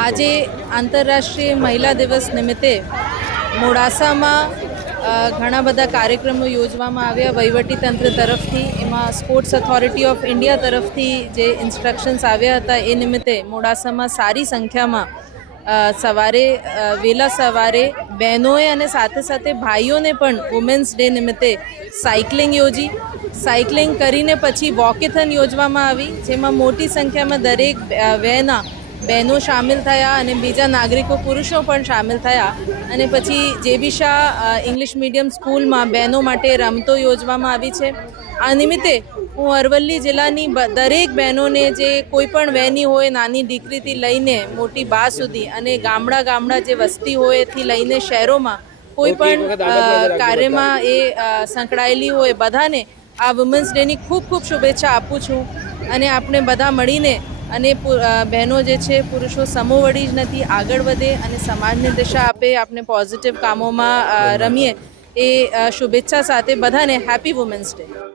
આજે આંતરરાષ્ટ્રીય મહિલા દિવસ નિમિત્તે મોડાસામાં ઘણા બધા કાર્યક્રમો યોજવામાં આવ્યા વહીવટીતંત્ર તરફથી. એમાં સ્પોર્ટ્સ ઓથોરિટી ઓફ ઇન્ડિયા તરફથી જે ઇન્સ્ટ્રક્શન્સ આવ્યા હતા એ નિમિત્તે મોડાસામાં સારી સંખ્યામાં વહેલા સવારે બહેનોએ અને સાથે સાથે ભાઈઓને પણ વુમેન્સ ડે નિમિત્તે સાયકલિંગ યોજી. સાયકલિંગ કરીને પછી વોકેથોન યોજવામાં આવી, જેમાં મોટી સંખ્યામાં દરેક બહેનો સામેલ થયા અને બીજા નાગરિકો પુરુષો પણ સામેલ થયા. અને પછી જેબી શાહ ઇંગ્લિશ મીડિયમ સ્કૂલમાં બહેનો માટે રમતો યોજવામાં આવી છે. આ નિમિત્તે હું અરવલ્લી જિલ્લાની દરેક બહેનોને, જે કોઈ પણ બહેની હોય, નાની દીકરીથી લઈને મોટી બા સુધી, અને ગામડા જે વસ્તી હોય એથી લઈને શહેરોમાં કોઈ પણ કાર્યમાં એ સંકળાયેલી હોય, બધાને આ વુમેન્સ ડેની ખૂબ ખૂબ શુભેચ્છા આપું છું. અને આપણે બધા મળીને અને બહેનો જે છે પુરુષો સમોવડી જ નથી, આગળ વધે અને સમાજને દિશા આપે, આપણે પોઝિટિવ કામોમાં રમીએ, એ શુભેચ્છા સાથે બધાને હેપી વુમેન્સ ડે.